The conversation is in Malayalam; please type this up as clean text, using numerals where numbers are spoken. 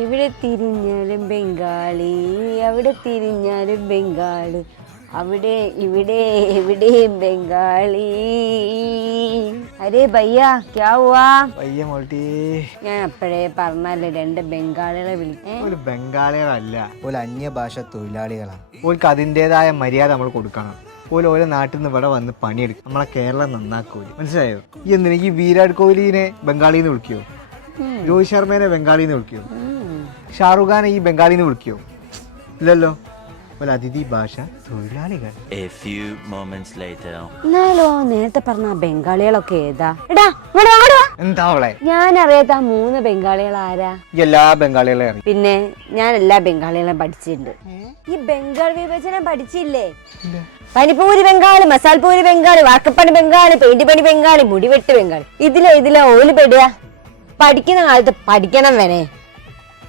ഇവിടെ തിരിഞ്ഞാലും ബംഗാളി, അവിടെ തിരിഞ്ഞാലും ബംഗാളി, അവിടെ ഇവിടെ എവിടെയും ബംഗാളി. അരേ ഭയ്യ ക്യാ ഹുവാ? ഭയ്യ മോൾട്ടി, ഞാൻ അപ്പോഴേ പറഞ്ഞല്ലേ 2 ബംഗാളികളെ വിളിക്കേ. ഒരു ബംഗാളികളല്ല, ഒരു അന്യഭാഷ തൊഴിലാളികളാണ്. ഓൾക്ക് അതിൻ്റെതായ മര്യാദ നമ്മൾ കൊടുക്കണം. ഓല് ഓരോ നാട്ടിൽ നിന്ന് ഇവിടെ വന്ന് പണിയെടുക്കും. നമ്മളെ കേരളം നന്നാക്കൂല, മനസ്സിലായോ? ഈ എന്തിനാ ഈ വിരാട് കോഹ്ലിനെ ബംഗാളിന്ന് വിളിക്കോ? രോഹിത് ശർമ്മേനെ ബംഗാളിന്ന് വിളിക്കോ? ഷാറുഖ് ഖാനെ ഈ ബംഗാളിന്ന് വിളിക്കോ? ഇല്ലല്ലോ. ഒരു അതിഥി ഭാഷ തൊഴിലാളികൾ. എന്നാലോ നേരത്തെ പറഞ്ഞ ബംഗാളികളൊക്കെ ഏതാ? എന്താ അവളെ ഞാൻ അറിയാത്ത 3 ബംഗാളികൾ ആരാ? എല്ലാ ബംഗാളികളെ അറിയാം. പിന്നെ ഞാൻ എല്ലാ ബംഗാളികളും പഠിച്ചിട്ടുണ്ട്. ഈ ബംഗാൾ വിഭജനം പഠിച്ചില്ലേ? പനിപ്പൂരി ബംഗാളി, മസാൽപൂരി ബംഗാളി, വാക്കപ്പണി ബംഗാളി, പെയിന്റുപണി ബംഗാളി, മുടിവെട്ട് ബംഗാളി. ഇതിലെ ഓല് പെടുക. പഠിക്കുന്ന കാലത്ത് പഠിക്കണം വേണേ.